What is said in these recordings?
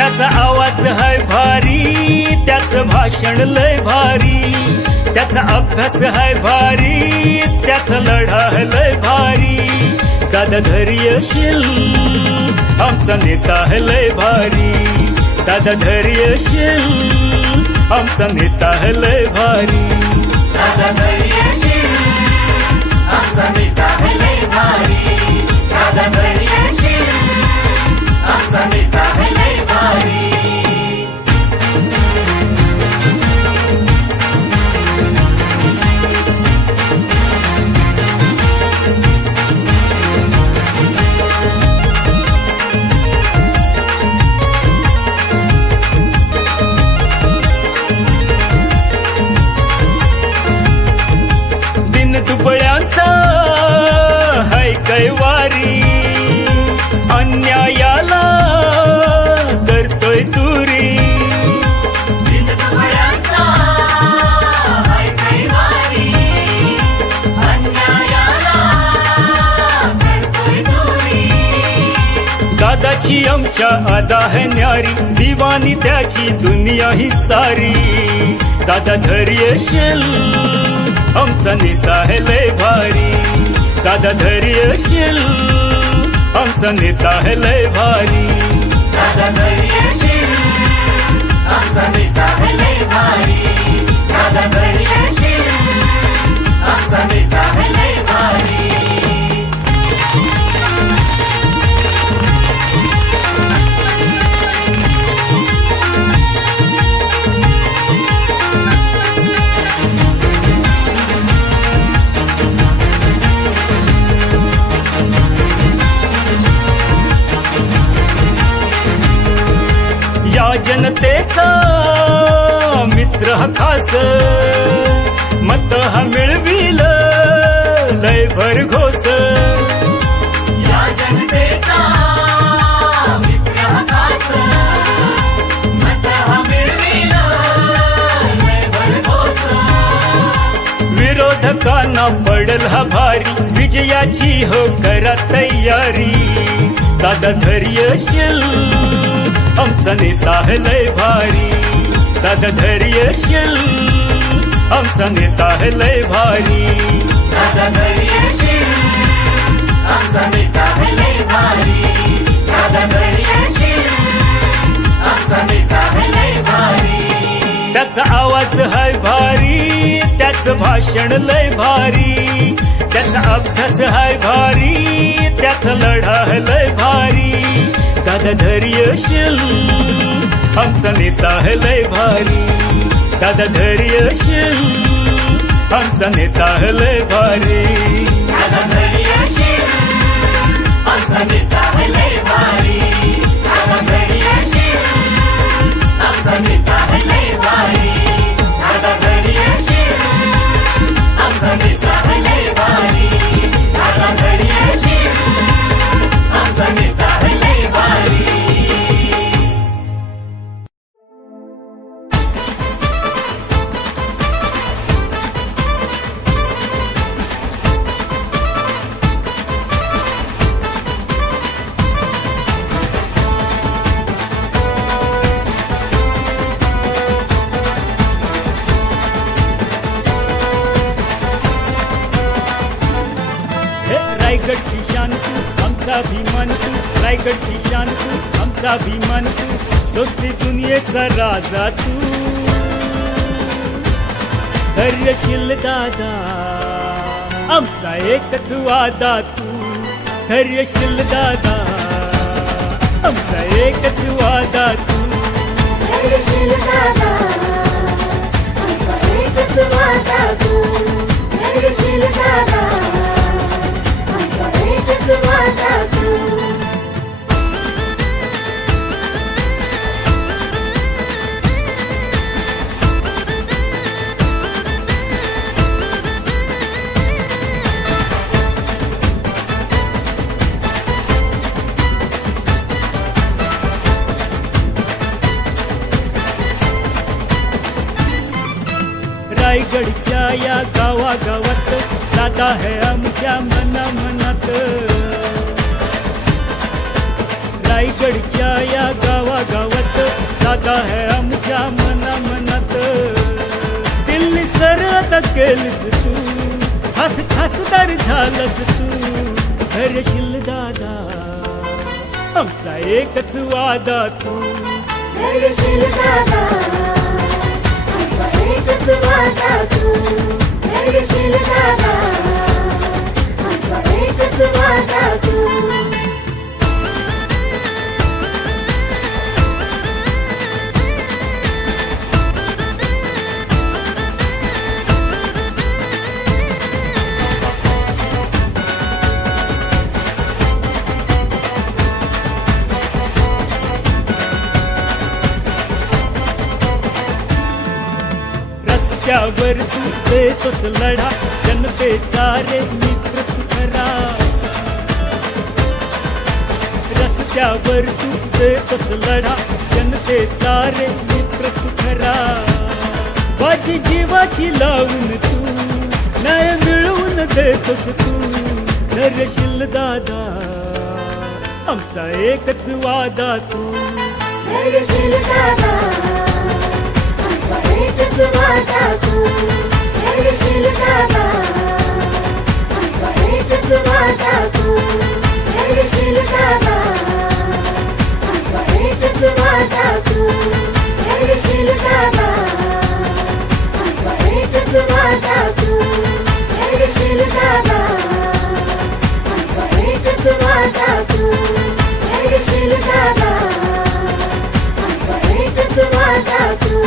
त्याचा आवाज हाय भारी, त्याचं भाषण लय भारी, त्याचा अभ्यास हाय भारी, त्याचा लढा लय भारी. दादा धैर्यशील आमचा नेता है लय भारी, दादा धैर्यशील आमचा नेता है लय भारी. दादा धैर्यशील आमचा नेता है लय भारी, दादा धैर्यशील आमचा नेता है लय भारी. दुबळ्यांचा हाय कैवारी, अन्यायाला करतोय दुरी. दुबळ्यांचा हाय कैवारी, अन्यायाला करतोय दुरी. दादाची आमच्या आदा है न्यारी, दिवानी त्याची दुनिया ही सारी. दादा धैर्यशील आमचा नेता है लय भारी, दादा धैर्यशील आमचा नेता है लय भारी. दादा धैर्यशील आमचा नेता है लय भारी, दादा धैर्यशील आमचा नेता है लय भारी. या जनतेचा मित्र हा खास, मत हा मिळविल लय भरघोस. या जनतेचा मित्र हा खास, मत हा मिळविल लय भरघोस. विरोधकांना पडल हा भारी, विजयाची हो करा तयारी. दादा धैर्यशील आमचा नेता है लय भारी, दादा धैर्यशील आमचा नेता है लय भारी. दादा धैर्यशील आमचा नेता है लय भारी, दादा धैर्यशील आमचा नेता है लय भारी. त्याचा आवाज हाय भारी, त्याचं भाषण लय भारी, त्याचा अभ्यास हाय भारी, त्याचा लढा लय भारी. दादा धैर्यशील आमचा नेता है लय भारी, दादा धैर्यशील आमचा नेता है लय भारी. दादा धैर्यशील आमचा नेता है लय भारी, दादा धैर्यशील आमचा नेता है लय भारी, दादा धैर्यशील आमचा नेता है लय भारी, दादा धैर्यशील आमचा नेता है लय भारी. रायगडची शान तू आमचा अभिमान तू, रायगडची शान तू आमचा अभिमान तू, दोस्ती दुनियेचा राजा तू. धैर्यशील दादा आमचा एकच वादा तू, धैर्यशील दादा आमचा एकच वादा तू. धैर्यशील दादा आमचा एकच वादा तू, धैर्यशील दादा आमचा एकच वादा तू. रायगडच्या या गावागावात दादा है आमच्या मनामनात, रायगडच्या या गावागावात केलस तू, खास खासदार झालस तू. धैर्यशील दादा आमचा एकच वादा तू. धैर्यशील दादा आमचा एकच वादा तू. धैर्यशील दादा आमचा एकच वादा तू. रस्त्यावर तू देतोस लढा, जनतेचा रे मित्र तू खरा. रस्त्यावर तू देतोस लढा, जनतेचा रे मित्र तू खरा. बाजी जीवाची लावून तू न्याय मिळवून देतोस तू. धैर्यशील दादा आमचा एकच वादा तू. धैर्यशील दादा एकच वादा तू. धैर्यशील दादा आमचा एकच वादा तू. धैर्यशील दादा आमचा एकच वादा तू. धैर्यशील दादा आमचा एकच वादा तू. धैर्यशील दादा आमचा एकच वादा तू. धैर्यशील दादा आमचा एकच वादा तू.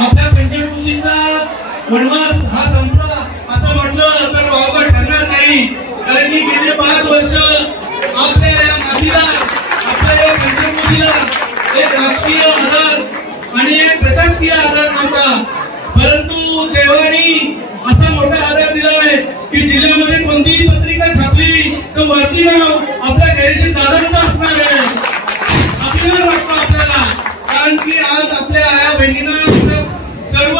आपल्या पंचकृषीचा वनवास हा संपला असं म्हटलं तर वावगं ठरणार नाही. कारण की गेले 5 वर्ष आपल्या या मातीला, आपल्या या पंचकृषीला एक राजकीय आधार आणि एक प्रशासकीय आधार नव्हता. परंतु देवानी असा मोठा आधार दिलाय की जिल्ह्यामध्ये कोणतीही पत्रिका छापली तर वरती नाव आपल्या धैर्यशील दादांचं असणार आहे. आपल्याला वाटतं आपल्याला, कारण की आज आपल्या आया बहिणींना, सर्व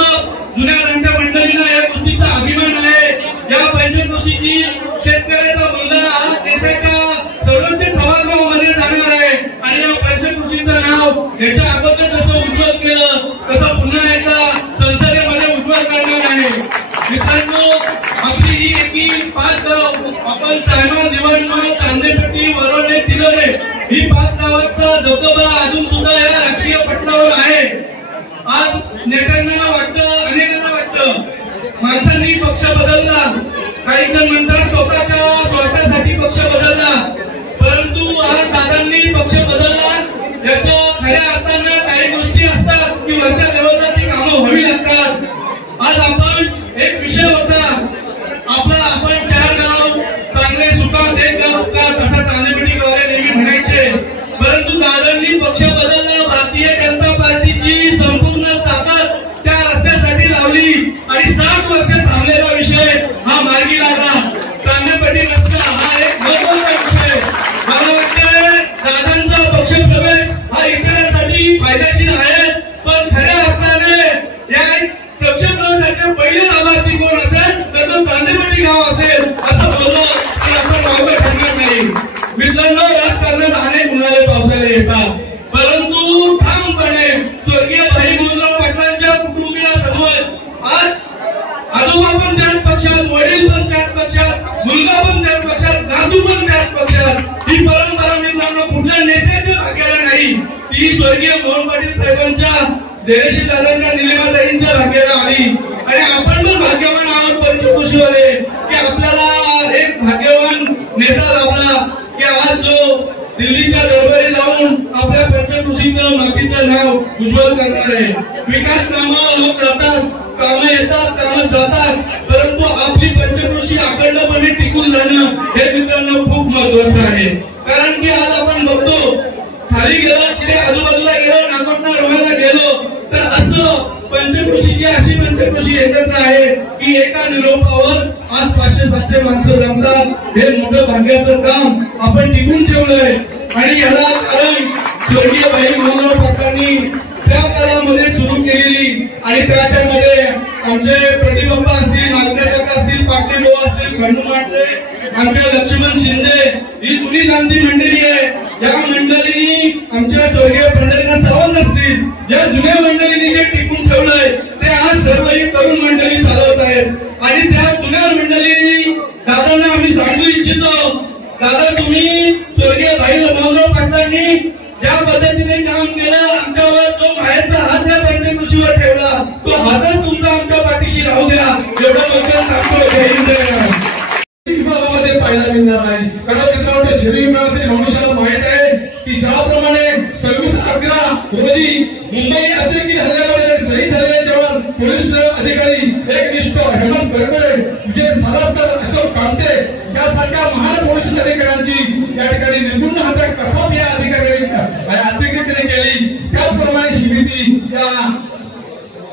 जुन्या रांच्या मंडळींना या गोष्टीचा अभिमान आहे. या पंचकृषीची शेतकऱ्याचा मुलगा आज देशाच्या सर्वोच्च सभागृहामध्ये जाणार आहे आणि या पंचकृषीचं नाव याच्या अगोदर जसं उज्ज्वल केलं तसं पुन्हा एकदा संसदेमध्ये उज्ज्वल करणार आहे. मित्रांनो, आपली ही एकी 5 गाव आपण सायमान, दिवाणमाळ, चांदेपट्टी, वरोडे, तिलोरे ही 5 गावांचा दबदबा अजून सुद्धा या राजकीय पटलावर आहे. आज नेत्यांना वाटतं, अनेकांना वाटतं माणसांनी पक्ष बदलला, काही जण म्हणतात स्वतःसाठी पक्ष बदलला, परंतु आज दादांनी पक्ष बदलला याचं खऱ्या अर्थानं काही गोष्टी असतात की वरच्या लेवलला ती कामं व्हावी लागतात. ती स्वर्गीय मोहन पाटील साहेबांच्या देरेशी दादांच्या निलिमाताईंच्या भाग्याला आली आणि आपण पण भाग्यवान आहोत पंचकृषीवाले की आपल्याला एक भाग्यवान नेता लाभला की आज जो दिल्लीच्या दरबारी जाऊन आपल्या पंचकृषीचं मातीचं नाव उज्ज्वल करणार आहे. विकास कामं लोक करतात, कामं येतात, कामं जातात, परंतु आपली पंचकृषी अखंडपणे टिकून राहणं हे मित्रांनो खूप महत्वाचं आहे. कारण की आज आपण बघतो खाली गेलो तिथे आजूबाजूला गेलो नागोठणा रवायला गेलो तर असं पंचकृषीची अशी पंचकृषी एकत्र आहे की एका निरोपावर आज 500-700 माणसं जमतात. हे मोठं भाग्याचं काम आपण टिकून ठेवलंय आणि याला कारण स्वर्गीय भाई मनोहर पाटलांनी त्या काळामध्ये सुरू केलेली आणि त्याच्यामध्ये आमचे प्रदीप बाप्पा असतील, नागदेव काका असतील, पाटील भाऊ असतील, खंडू मांडे, आमच्या लक्ष्मण शिंदे ही जुनी जाणती मंडळी आहे. या मंडळींनी आमच्या स्वर्गीय पंढरीनाथ सावंत असतील, या जुन्या मंडळींनी जे टिकून ठेवलंय ते आज सर्व ही तरुण मंडळी चालवत आहेत आणि त्या जुन्या मंडळींनी दादांना आम्ही सांगू इच्छितो, दादा तुम्ही स्वर्गीय भाई मनोहर पाटलांनी ज्या पद्धतीने काम केलं आमच्यावर जो बाहेरचा हात त्या पंचकृषीवर ठेवला तो हातच तुमचा आमच्या पाठीशी राहू द्या एवढं वचन सांगतो. विभागामध्ये पाहायला मिळणार नाही कारण त्याच्यामध्ये शहरी विभागातील मनुष्याला माहित आहे की ज्याप्रमाणे 26/11 रोजी मुंबई अतिरेकी हल्ल्यामध्ये शहीद झालेले जवान पोलीस अधिकारी एकनिष्ठ हेमंत करकरे, विजय सारस्कर, अशोक कामते यासारख्या महान पोलीस अधिकाऱ्यांची या ठिकाणी निर्गुण हत्या कसा या अधिकाऱ्यांनी केली त्याचप्रमाणे ही भीती या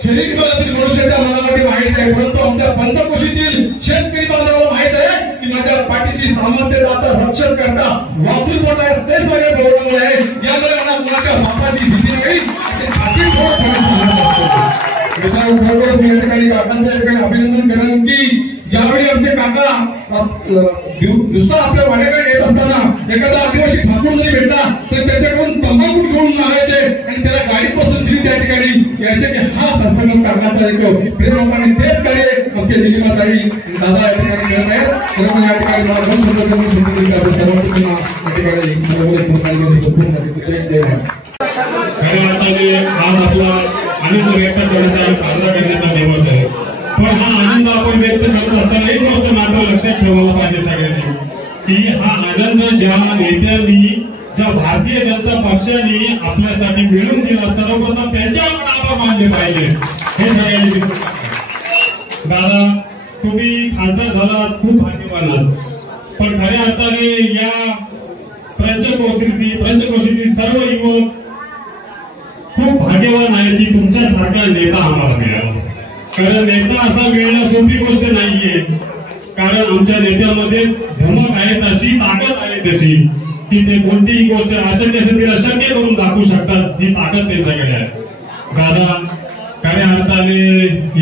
शहरी विभागातील मनुष्याच्या मनामध्ये माहित आहे. परंतु आमच्या पंचकृषीतील शेतकरी बांधवाला माहित आहे की माझ्या पाठीची सामर्थ्यता रक्षण करता वाचून मोठा आहे ते सगळे प्रॉब्लेम आहे. यामुळे मला कुणाच्या बापाची भीती नाही मी या ठिकाणी काकांचं या ठिकाणी अभिनंदन करेन की ज्यावेळी आमचे काका दिवसा आपल्या वाड्याकडे येत असताना एखादा आदिवासी ठाकूर जरी भेटला तर त्याच्याकडून तंबाखू घेऊन मागायचे आणि त्याला गाडी पसंत त्या ठिकाणी यायचे की हा संस्थागत कारखाना येतो प्रेमाने तेच कार्य आमचे निलिमाताई दादा या ठिकाणी करत आहेत. तर या ठिकाणी आज आपला आनंद व्यक्त करण्याचा आणि साजरा करण्याचा दिवस आहे. पण हा आनंद आपण व्यक्त करत असताना एक गोष्ट मात्र लक्षात ठेवायला पाहिजे सगळ्यांनी की हा आनंद ज्या नेत्यांनी ज्या भारतीय जनता पक्षाने आपल्यासाठी मिळवून दिला सर्वप्रथम त्यांचे आपण आभार मानले पाहिजे हे सगळ्यांनी. दादा तुम्ही खासदार झाला खूप भाग्यवान आहात पण खऱ्या अर्थाने या पंचक्रोशीतील सर्व युवक खूप भाग्यवान आहे की तुमच्यासारखा नेता आम्हाला मिळाला. कारण नेता असा मिळणं सोपी गोष्ट नाहीये कारण आमच्या नेत्यामध्ये धमक आहे तशी ताकद आहे तशी की ते कोणतीही गोष्ट अशक्य असेल तिला शक्य करून दाखवू शकतात ही ताकद त्यांच्याकडे आहे. दादा खऱ्या अर्थाने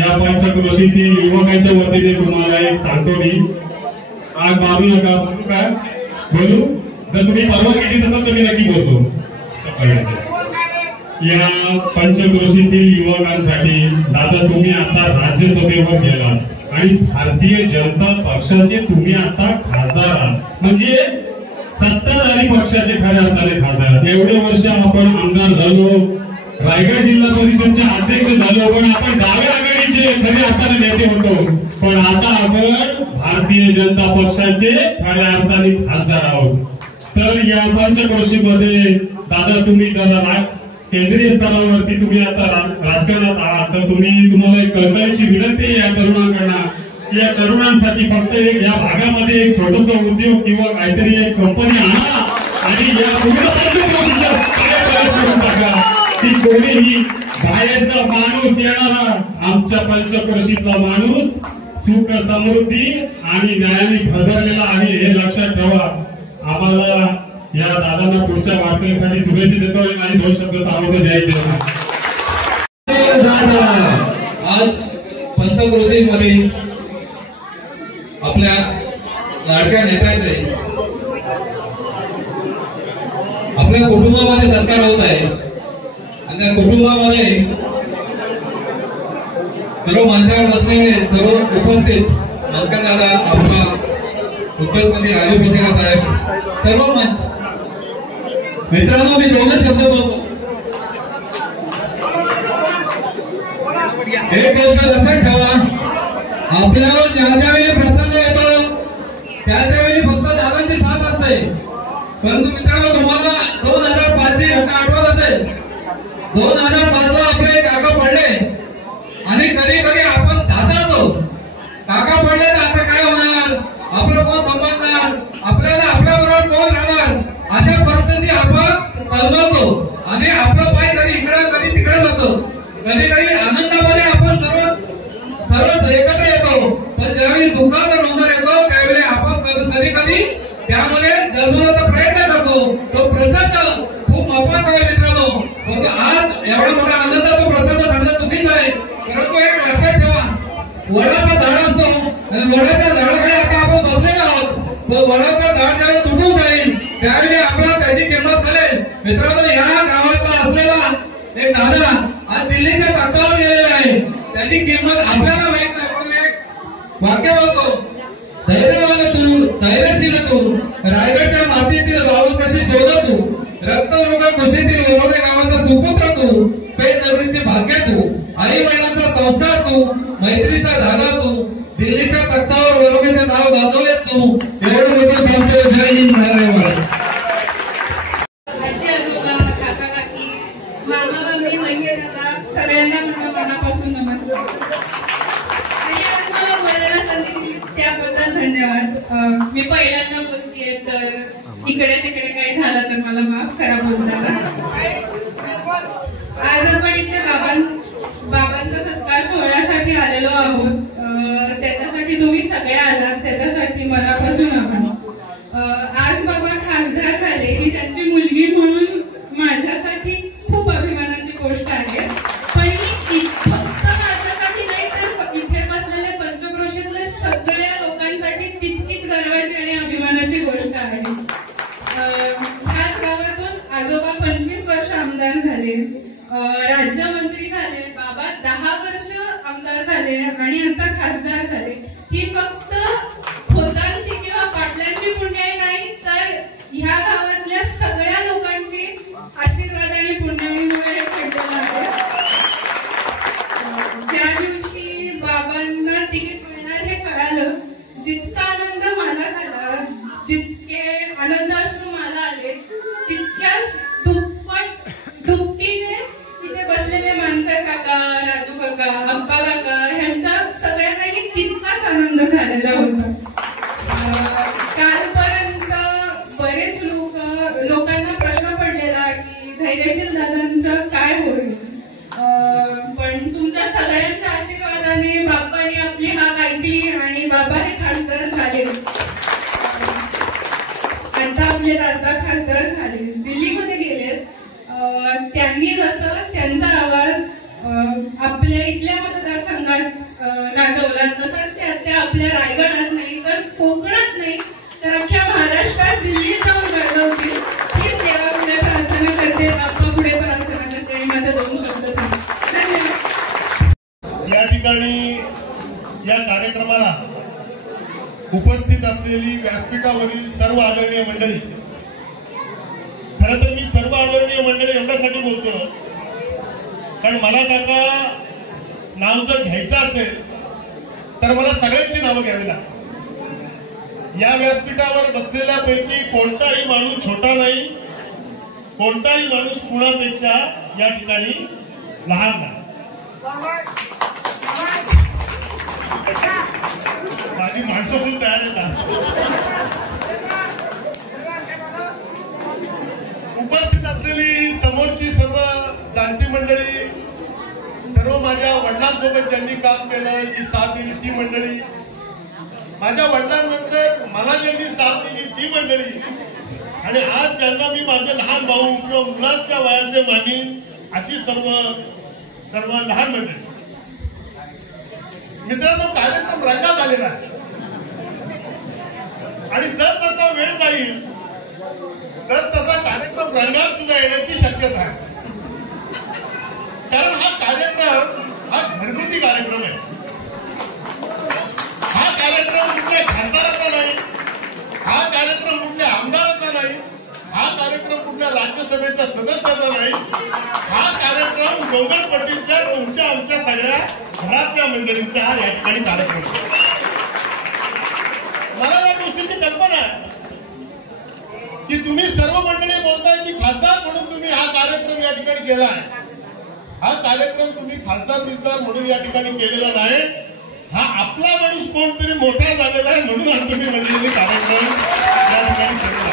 या पंचक्रोशीतील युवकांच्या वतीने तुम्हाला एक सांगतो मी आग मारू नका बोलू काय बोलू जर तुम्ही परवानगी देत असाल तर मी नक्की बोलतो. या पंचक्रोशीतील युवकांसाठी दादा तुम्ही आता राज्यसभेवर गेलात आणि भारतीय जनता पक्षाचे तुम्ही आता खासदार आहात म्हणजे सत्ताधारी पक्षाचे खऱ्या अर्थाने खासदार. एवढे वर्ष आपण आमदार झालो, रायगड जिल्हा परिषदचे अध्यक्ष झालो पण आपण डाव्या आघाडीचे खऱ्या अर्थाने नेते होतो पण आता आपण भारतीय जनता पक्षाचे खऱ्या अर्थाने खासदार आहोत. तर या पंचक्रोशीमध्ये दादा तुम्ही जरा केंद्रीय स्तरावरती तुम्ही आता राजकारणात आहात तर तुम्हाला एक कळकळीची विनंती आहे या तरुणांकडून या तरुणांसाठी फक्त एक या भागामध्ये एक छोटस उद्योग किंवा काहीतरी एक कंपनी आणा आणि या करून टाका की कोणीही बाहेरचा माणूस येणारा आमच्या पंचक्रोशीतला माणूस सुख समृद्धी आणि न्यायाने भरलेला आहे हे लक्षात ठेवा. आम्हाला या दादांना पुढच्या वाटचालीसाठी शुभेच्छा देतो आणि 2 शब्द सांगतो. जय जय. आज पंचक्रोशीमध्ये आपल्या लाडक्या नेत्याचे आपल्या कुटुंबामध्ये सत्कार होत आहे आणि त्या कुटुंबामध्ये सर्व मंचावर बसलेले सर्व उपस्थित दादा आपला उद्योगपती राजू पिचका साहेब सर्व मंच मित्रांनो मी 2 शब्द बोलतो एक गोष्ट लक्षात ठेवा, आपल्यावर ज्या ज्यावेळी प्रसंग येतो त्यावेळी फक्त दादांची साथ असते. परंतु मित्रांनो, तुम्हाला 2005 ची घटना आठवत असेल. 2005 आपले काका पडले आणि कधी कधी आपण ढासळतो. काका पडले तर आता काय होणार, आपलं कोण सांभाळणार, आपल्याला आपल्याबरोबर कोण राहणार, अशा परिस्थिती आपण कल्पतो आणि आपलं पाय कधी इकडे कधी तिकडे जातो. कधी कधी आनंदामध्ये आपण सर्व एकत्र येतो, पण ज्यावेळी दुःखाचा डोंगर येतो त्यावेळी आपण कधी कधी त्यामध्ये जन्मण्याचा प्रयत्न करतो. तो प्रसंग खूप महत्वाचा आहे मित्रांनो. परंतु आज एवढा मोठा आनंदाचा प्रसंग सांगणं चुकीचं आहे. परंतु एक लक्षात ठेवा, वडाचा झाड असतो आणि वडाच्या झाडाकडे आता आपण बसलेलो आहोत. तो वडाचा झाड ज्यावेळी तुटून जाईल त्यावेळी आपल्याला त्याची किंमत कळेल. मित्रांनो, या गावातला असलेला एक दादा आज दिल्लीच्या तख्तावर गेलेला आहे. त्याची किंमत आपल्याला माहित नाही, पण एक वाक्य बोलतो, धैर्यवान तू, धैर्यशील तू, रायगडच्या मातीतील गाव कशी शोध तू, रक्तरुग कुशीतील वरोडे गावाचा सुपुत्र तू, पेठ नगरीचे भाग्य तू, आई वडिलांचा संस्कार तू, मैत्रीचा धागा तू, दिल्लीच्या तख्तावर वरोडेचे नाव गाजवलेस तू. एवढं मोठं थांबतो. जय हिंद, धन्यवाद. आजी आजोबा, काका काकी, मामा मामी, वहिनी दादा, सगळ्यांना माझ्या मनापासून नमस्कार. आणि आज मला बोलायला संधी दिली त्याबद्दल धन्यवाद. मी पहिल्यांदा बोलतेय, तर इकडे तिकडे काही झालं तर मला माफ करा बोलताना. आज आपण इथे बाबांचा सत्कार सोहळ्यासाठी आलेलो आहोत. त्याच्यासाठी तुम्ही सगळे आलात, त्याच्यासाठी मनापासून आभार. आज बाबा खासदार झाले ही त्यांची मुलगी म्हणून माझ्यासाठी खूप अभिमानाची गोष्ट आहे. पण फक्त माझ्यासाठी नाही, तर इथे बसलेले पंचक्रोशीतले सगळ्या लोकांसाठी तितकीच गर्वाची आणि अभिमानाची गोष्ट आहे. ह्याच गावातून आजोबा 25 वर्ष आमदार झाले, राज्यमंत्री झाले, बाबा 10 वर्ष आमदार झाले आणि आता खासदार झाले. ही फक्त खोतांची किंवा पाटलांची पुण्याई नाही, तर ह्या गावातल्या सगळ्या लोकांची आशीर्वाद आणि पुण्याईमुळे हे घडलेलं आहे. ज्या दिवशी बाबांना तिकीट मिळणार हे कळालं, जितका आनंद मला झाला, जितके आनंद अश्रू मला आले, तितक्याच दुपटीने तिथे बसलेले मानकर काका, राजू काका, अप्पा काका ह्यांचा सगळ्यांनाही तितकाच आनंद झालेला होता. कालपर्यंत बरेच लोकांना प्रश्न पडलेला की धैर्यशील दादांचं काय होईल, पण तुमच्या सगळ्यांच्या आशीर्वादाने बाप्पाने आपली हाक ऐकली आणि बाबा हे खासदार झाले. आता आपले दादा खासदार झाले, दिल्लीमध्ये गेलेत. त्यांनी जसं त्यांचा आवाज आपल्या इथल्या मतदारसंघात गाजवला, तसंच त्या आपल्या रायगडात नाही तर कोकणात नाही तर अख्ख्या महाराष्ट्रात दिल्लीत जाऊन गाजवतील. हीच देवापुढे प्रार्थना करते, बाप्पा पुढे प्रार्थना करते आणि माझा 2 शब्द सांगते. धन्यवाद. या ठिकाणी या कार्यक्रमाला उपस्थित असलेली व्यासपीठावरील सर्व आदरणीय मंडळी, खरं तर मी सर्व आदरणीय मंडळी एवढ्यासाठी बोलतो कारण मला काका नाव जर घ्यायचं असेल तर मला सगळ्यांची नावं घ्यावी लागतात. या व्यासपीठावर बसलेल्या पैकी कोणताही माणूस छोटा नाही, कोणताही माणूस कुणापेक्षा या ठिकाणी लहान नाही. माझी माणसं पण तयार आहेत. उपस्थित असलेली समोरची सर्व जाणती मंडळी, सर्व माझ्या वडिलांसोबत ज्यांनी काम केलं, जी साथ दिली ती मंडळी, माझ्या वडिलांनंतर मला ज्यांनी साथ दिली ती मंडळी, आणि आज ज्यांना मी माझे लहान भाऊ किंवा मुलांच्या वयाचे मानीन अशी सर्व लहान मंडळी. मित्रांनो, कार्यक्रम रंगात आलेला आहे आणि जर तसा वेळ जाईल तस तसा कार्यक्रम रंगात सुद्धा येण्याची शक्यता आहे. कारण हा कार्यक्रम हा घरगुती कार्यक्रम आहे. हा कार्यक्रम कुठल्या खासदाराचा नाही, हा कार्यक्रम कुठल्या आमदाराचा नाही, हा कार्यक्रम कुठल्या कुठल्या राज्यसभेच्या सदस्याचा नाही, हा कार्यक्रम डोंगरपट्टीतल्या तुमच्या आमच्या सगळ्या घरातल्या मंडळींचा हा या ठिकाणी कार्यक्रम. मला या गोष्टीची कल्पना आहे की तुम्ही सर्व मंडळी बोलताय की खासदार म्हणून तुम्ही हा कार्यक्रम या ठिकाणी केला आहे. हा कार्यक्रम तुम्ही खासदार म्हणून या ठिकाणी केलेला नाही, हा आपला माणूस कोणतरी मोठा झालेला आहे म्हणून हा तुम्ही मंडळींनी कार्यक्रम या ठिकाणी केलेला.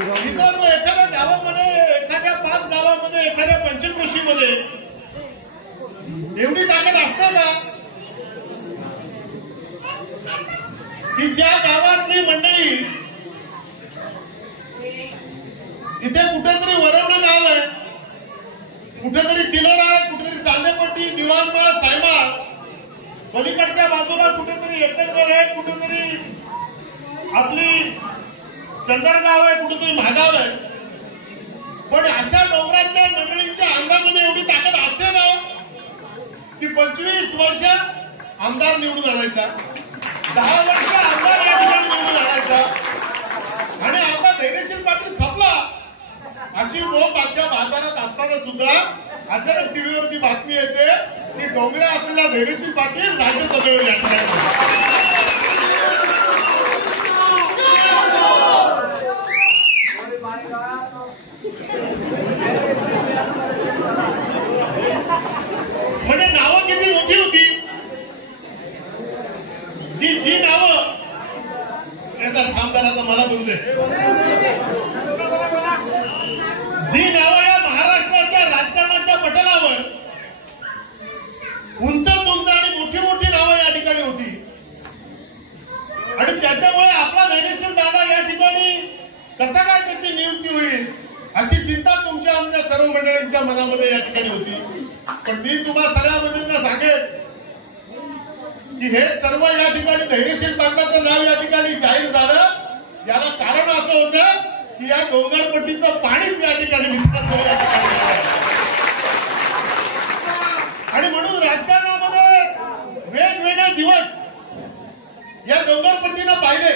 मित्रांनो, एखाद्या गावामध्ये, एखाद्या 5 गावामध्ये, एखाद्या पंचक्रोशीमध्ये एवढी ताकद असते का की ज्या गावातली मंडळी, इथे कुठेतरी वरवणं गाव आहे, कुठेतरी तिलोरा आहे, कुठेतरी चांदेपट्टी, दिवाणमाळ, सायमाळ, पलीकडच्या बाजूला कुठेतरी एकलगर आहे, कुठेतरी आपली चंदरगाव आहे, कुठेतरी महागाव आहे. पण अशा डोंगरातल्या मंडळींच्या अंगामध्ये एवढी ताकद असते ना की 25 वर्ष आमदार निवडून आणायचा, 10 वर्ष आमदार या ठिकाणी निवडून आणायचा, आणि आता धैर्यशील पाटील खपला अशी लोक अख्ख्या बाजारात असताना सुद्धा अचानक टीव्हीवरती बातमी येते की डोंगरे असलेला धैर्यशील पाटील राज्यसभेवर या ठिकाणी. म्हणजे नावं किती मोठी होती, जी नावं थांबताना मला बोलते, जी नावं या महाराष्ट्राच्या राजकारणाच्या पटलावर उंच आणि मोठी मोठी नावं या ठिकाणी होती, आणि त्याच्यामुळे आपला धैर्यशील दादा या ठिकाणी कसा काय त्याची नियुक्ती होईल अशी चिंता तुमच्या आमच्या सर्व मंडळींच्या मनामध्ये या ठिकाणी होती. पण मी तुम्हा सगळ्या मंडळींना सांगेन की हे सर्व या ठिकाणी धैर्यशील पाटलाचं नाव या ठिकाणी जाहीर झालं, याला कारण असं होतं की या डोंगरपट्टीचं पाणीच या ठिकाणी विस्कळत या ठिकाणी, आणि म्हणून राजकारणामध्ये वेगवेगळे दिवस या डोंगरपट्टीनं पाहिले.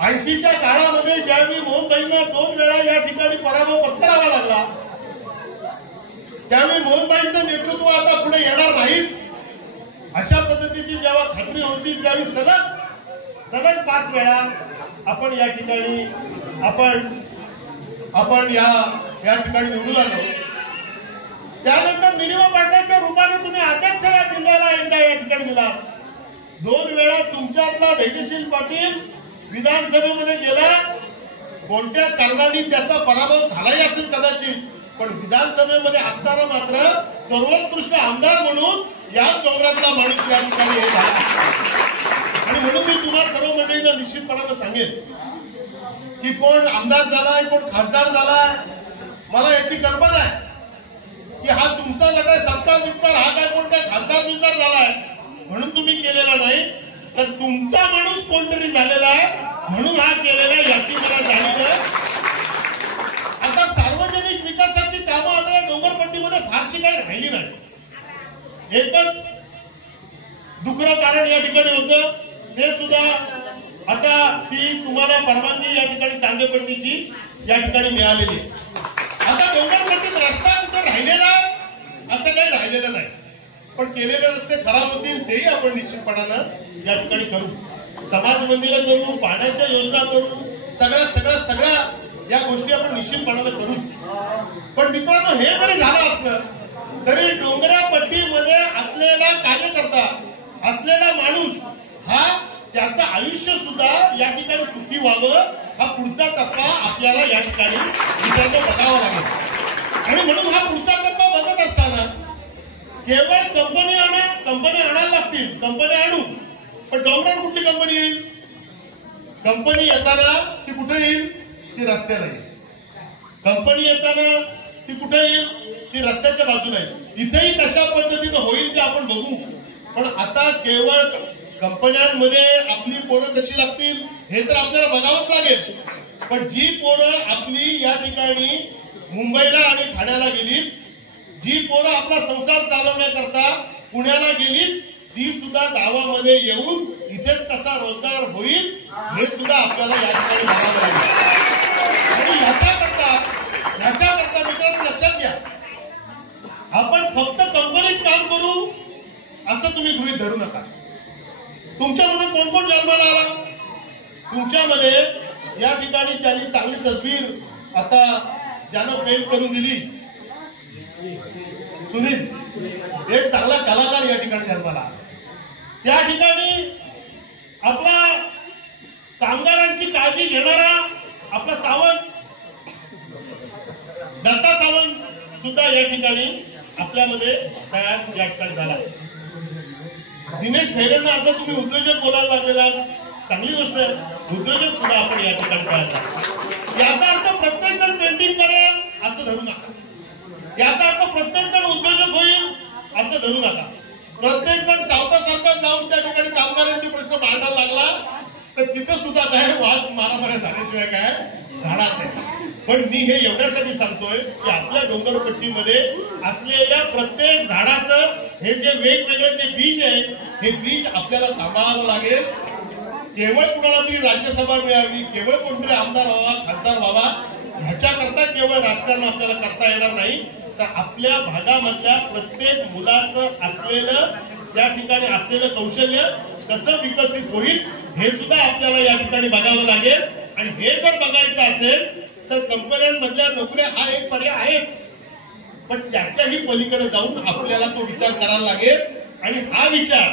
80च्या काळामध्ये ज्यावेळी मोहनबाईंना 2 वेळा या ठिकाणी पराभव पत्करावा लागला, त्यावेळी मोहनबाईंचं नेतृत्व आता पुढे येणार नाहीच अशा पद्धतीची जेव्हा खात्री होती, त्यावेळी सलग 5 वेळा आपण या ठिकाणी आपण या ठिकाणी निवडून आलो. त्यानंतर निलिमा पाटलाच्या रूपाने तुम्ही अध्यक्ष या जिल्ह्याला एकदा या ठिकाणी दिला. 2 वेळा तुमच्यातला धैर्यशील पाटील विधानसभेमध्ये गेला. कोणत्या कारणाने त्याचा पराभव झालाही असेल कदाचित, पण विधानसभेमध्ये असताना मात्र सर्वोत्कृष्ट आमदार म्हणून याच डोंगरातला माणूस या ठिकाणी हे झाला. आणि म्हणून मी तुम्हाला सर्व मंडळींना निश्चितपणानं सांगेन की कोण आमदार झालाय, कोण खासदार झालाय, मला याची कल्पना आहे की हा तुमचा जो काय सत्कार हा काय कोण काय खासदार बिसदार झालाय म्हणून तुम्ही केलेला नाही, तर तुमचा माणूस कोणतरी झालेला आहे म्हणून हा केलेला आहे याची मला जाणीव आहे. आता सार्वजनिक विकासाची कामं आता डोंगरपट्टीमध्ये फारशी काही राहिली नाही. एकच दुसरं कारण या ठिकाणी होतं, ते सुद्धा आता ती तुम्हाला परवानगी या ठिकाणी चांदेपट्टीची या ठिकाणी मिळालेली. आता डोंगरपट्टीत रस्ता कुठं राहिलेला असं काही राहिलेलं नाही, पण केलेले रस्ते खराब होतील तेही आपण निश्चितपणानं या ठिकाणी करू. समाज मंदिरं करू, पाण्याच्या योजना करू, सगळ्या या गोष्टी आपण निश्चितपणानं करू. पण मित्रांनो, हे जरी झालं असलं तरी डोंगरापट्टीमध्ये असलेला कार्यकर्ता, असलेला माणूस हा त्याचं आयुष्य सुद्धा या ठिकाणी सुखी व्हावं हा पुढचा टप्पा आपल्याला या ठिकाणी बघावा लागेल. आणि म्हणून हा पुढचा टप्पा बघत असताना केवळ कंपनी आणायला लागतील, कंपनी आणू, पण डोंगरात कुठली कंपनी येईल? कंपनी येताना ती कुठे येईल? ती रस्त्याला येईल. कंपनी येताना ती कुठे येईल? ती रस्त्याच्या बाजूला येईल. इथेही कशा पद्धतीनं होईल ते आपण बघू. पण आता केवळ कंपन्यांमध्ये आपली पोरं कशी लागतील हे तर आपल्याला बघावंच लागेल. पण जी पोरं आपली या ठिकाणी मुंबईला आणि ठाण्याला गेली, जी पोरं आपला संसार चालवण्याकरता पुण्याला गेली, ती सुद्धा गावामध्ये येऊन इथेच कसा रोजगार होईल हे सुद्धा आपल्याला या ठिकाणी बघावं लागेल. फक्त कंपनीत काम करू असं तुम्ही गृहीत धरू नका. तुमच्यामध्ये कोण कोण जन्माला आला? तुमच्यामध्ये या ठिकाणी त्यांनी चांगली तस्वीर आता ज्यानं पेंट करून दिली, सुनील एक चांगला कलाकार या ठिकाणी जन्माला. त्या ठिकाणी आपला कामगारांची काळजी घेणारा आपला सावंत दत्ता सावंत सुद्धा या ठिकाणी आपल्यामध्ये तयार या ठिकाणी झाला. दिनेश खैरेंना आता तुम्ही उद्योजक बोलायला लागलेला, चांगली गोष्ट आहे. उद्योजक सुद्धा आपण या ठिकाणी तयार झाला. याचा अर्थ प्रत्येक जण पेंटिंग करेल असं धरू नका. याचा अर्थ प्रत्येक जण उद्योजक होईल असं धरू नका. प्रत्येक जण सावकासारखा जाऊन त्या ठिकाणी कामगारांचे प्रश्न मांडायला लागला तर तिथं सुद्धा काय वाद मारामाऱ्या झाल्याशिवाय काय राहणार नाही. पण मी हे एवढ्यासाठी सांगतोय की आपल्या डोंगरपट्टीमध्ये असलेल्या प्रत्येक झाडाचं हे जे वेगवेगळे जे बीज आहे हे बीज आपल्याला सांभाळावं लागेल. केवळ कुणाला तरी राज्यसभा मिळावी, केवळ कोणतरी आमदार व्हावा, खासदार व्हावा ह्याच्याकरता केवळ राजकारण आपल्याला करता येणार नाही. तर आपल्या भागामधल्या प्रत्येक मुलाचं असलेलं त्या ठिकाणी असलेलं कौशल्य कसं विकसित होईल हे सुद्धा आपल्याला या ठिकाणी बघावं लागेल. आणि हे जर बघायचं असेल तर कंपन्यांमधल्या नोकऱ्या हा एक पर्याय आहेच, पण त्याच्याही पलीकडे जाऊन आपल्याला तो विचार करायला लागेल. आणि हा विचार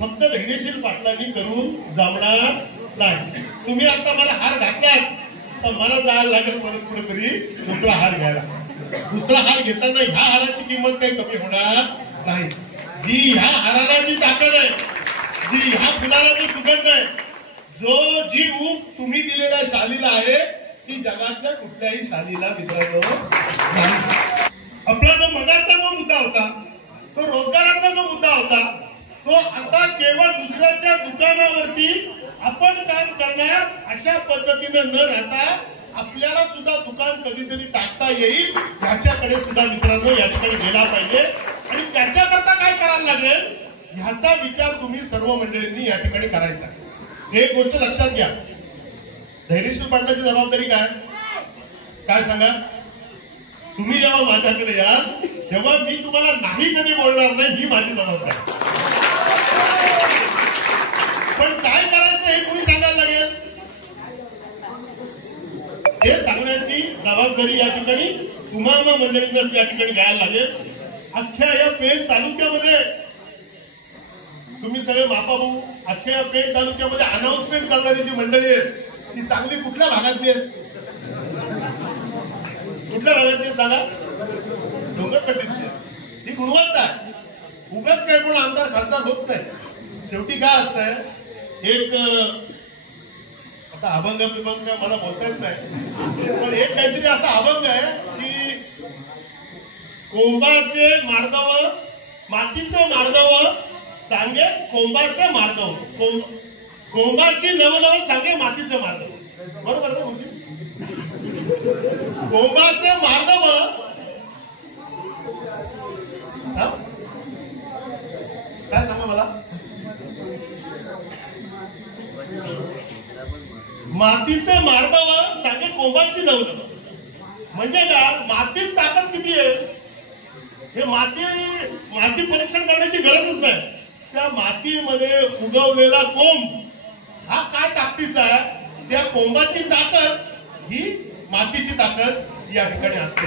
फक्त धैर्यशील पाटलांनी करून जमणार नाही. तुम्ही आता मला हार घातलात तर मला जायला लागेल परत कुठेतरी दुसरा हार घ्यायला. दुसरा हार घेताना ह्या हाराची किंमत काही कमी होणार नाही. जी ह्या हाराला जी ताकद आहे, जी ह्या फुलाला जी सुगंध आहे, जी ऊब तुम्ही दिलेल्या शालीला आहे ती जगातल्या कुठल्याही शालीला मित्रांनो नाही. आपला जो मनाचा जो मुद्दा होता, तो रोजगाराचा जो मुद्दा होता, तो आता केवळ दुसऱ्याच्या दुकानावरती आपण काम करणार अशा पद्धतीने न राहता आपल्याला सुद्धा दुकान कधीतरी टाकता येईल ह्याच्याकडे सुद्धा मित्रांनो या ठिकाणी गेला पाहिजे. आणि त्याच्याकरता काय करायला लागेल ह्याचा विचार तुम्ही सर्व मंडळींनी या ठिकाणी करायचा. एक गोष्ट लक्षात घ्या, धैर्यशील पाटलाची जबाबदारी काय काय सांगा. तुम्ही जेव्हा माझ्याकडे याल तेव्हा मी तुम्हाला नाही कधी बोलणार नाही, ही माझी जबाबदारी. पण काय करायचं हे कोणी सांगायला लागेल हे सांगण्याची जबाबदारी या ठिकाणी तुम्हाला मंडळींना या ठिकाणी घ्यायला लागेल. अख्ख्या या पेण तालुक्यामध्ये तुम्ही सगळे मापाभाऊ, अख्ख्या या पेण तालुक्यामध्ये अनाउन्समेंट करणारी जी मंडळी आहे ती चांगली कुठल्या भागातली आहे? कुठल्या भागातली सांगा? डोंगरपट्टीची. ही गुणवत्ता आहे. उगाच काय कोण आमदार खासदार होत नाही. शेवटी काय असतंय, एक आता अभंग विभंग मला बोलता येत नाही, पण एक काहीतरी असा अभंग आहे की कोंबाचे मार्दव मातीचं मार्दव सांगे कोंबाचं मार्दव, कोंबाची लवलव सांगे मातीचं मार्दव. बरोबर ना मुली? कोंबाचं मार्दव काय सांगा मला? मातीचे मार्दव सांगे कोंबाची लवलव. म्हणजे का मातीत ताकद किती आहे हे माती परीक्षण करण्याची गरजच नाही. त्या मातीमध्ये उगवलेला कोंब हा काय ताकदीचा आहे, त्या कोंबाची ताकद ही मातीची ताकद या ठिकाणी असते.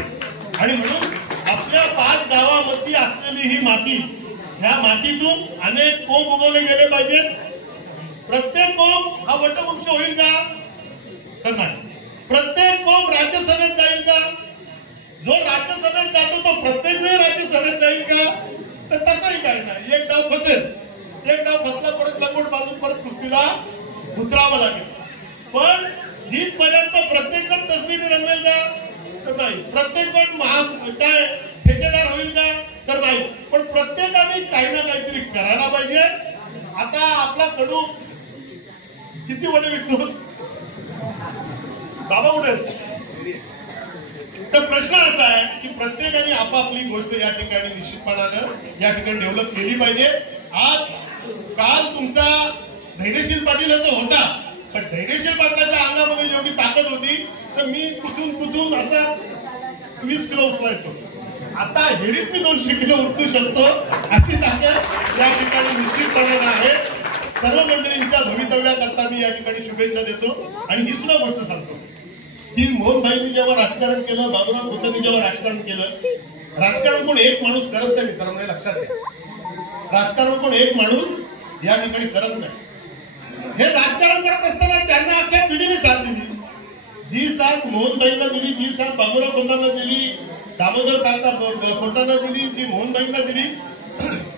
आणि म्हणून आपल्या 5 गावामध्ये असलेली ही माती, ह्या मातीतून अनेक कोंब उगवले गेले पाहिजेत. प्रत्येक कोंब हा वटवृक्ष होईल का? तर नाही. प्रत्येक कोंब राज्यसभेत जाईल का? जो राज्यसभेत जातो तो प्रत्येक वेळी राज्यसभेत जाईल का? तर तसंही काही नाही. एक डाव फसेल, एक डाव फसला परत लंगोट बांधून परत कुस्तीला उतरावं लागेल. पण जिथपर्यंत प्रत्येक जण तस्वीरी रंगेल का? तर नाही. प्रत्येक जण काय ठेकेदार होईल का? तर नाही. पण प्रत्येकाने काही ना काहीतरी करायला पाहिजे. आता आपला कडू किती वडे विकतोस बाबा कुठे? तर प्रश्न असा आहे की प्रत्येकाने आपापली गोष्ट या ठिकाणी निश्चितपणानं या ठिकाणी डेव्हलप केली पाहिजे. आज काल तुमचा धैर्यशील पाटील तो होता, पण धैर्यशील पाटलाच्या अंगामध्ये जेवढी ताकद होती तर मी कुठून असा 20 किलो उचलायचो. आता हेरीच मी 200 किलो उचलू शकतो अशी ताकद या ठिकाणी निश्चितपणे आहे. सर्व मंडळींच्या भवितव्याकरता मी या ठिकाणी शुभेच्छा देतो. आणि ही सुद्धा गोष्ट सांगतो की मोहनभाईंनी जेव्हा राजकारण केलं, बाबूराव खोतांनी जेव्हा राजकारण केलं, राजकारण कोण एक माणूस करत नाही मित्रांनो, हे लक्षात घ्या. राजकारण कोण एक माणूस या ठिकाणी करत नाही. हे राजकारण करत असताना त्यांना अख्ख्या पिढीने साथ दिली. जी साथ मोहनभाईंना दिली, जी साथ बाबूराव खोतांना दिली, दामोदर काका खोतांना दिली, जी मोहनभाईंना दिली,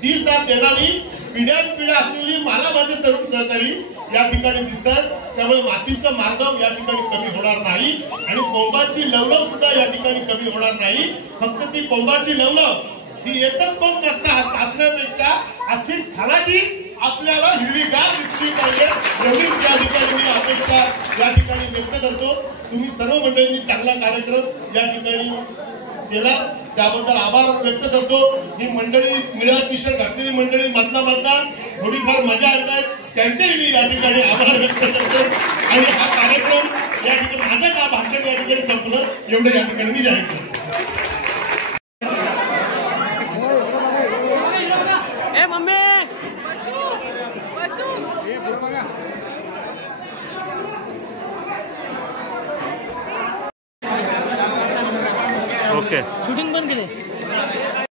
ती साथ देणारी पिढ्यानपिढ्या असलेली मला माझे तरुण सहकारी या ठिकाणी दिसतात. त्यामुळे मातीचं मार्दव या ठिकाणी कमी होणार नाही आणि कोंबाची लवलव सुद्धा या ठिकाणी कमी होणार नाही. फक्त ती कोंबाची लवलव ही एकच कोंब असण्यापेक्षा अख्खी खलाटी आपल्याला हिरवीगार दिसली पाहिजे, एवढीच या ठिकाणी मी अपेक्षा या ठिकाणी व्यक्त करतो. तुम्ही सर्व मंडळींनी चांगला कार्यक्रम या ठिकाणी केला, त्याबद्दल आभार व्यक्त करतो. ही मंडळी निळा टी शर्ट घातलेली मंडळी मधला थोडीफार मजा येत आहेत, त्यांचेही मी या ठिकाणी आभार व्यक्त करतो. आणि हा कार्यक्रम या ठिकाणी माझं का भाषण या ठिकाणी संपलं एवढं या ठिकाणी मी जाहीर करतो. ओके शूटिंग पण केले.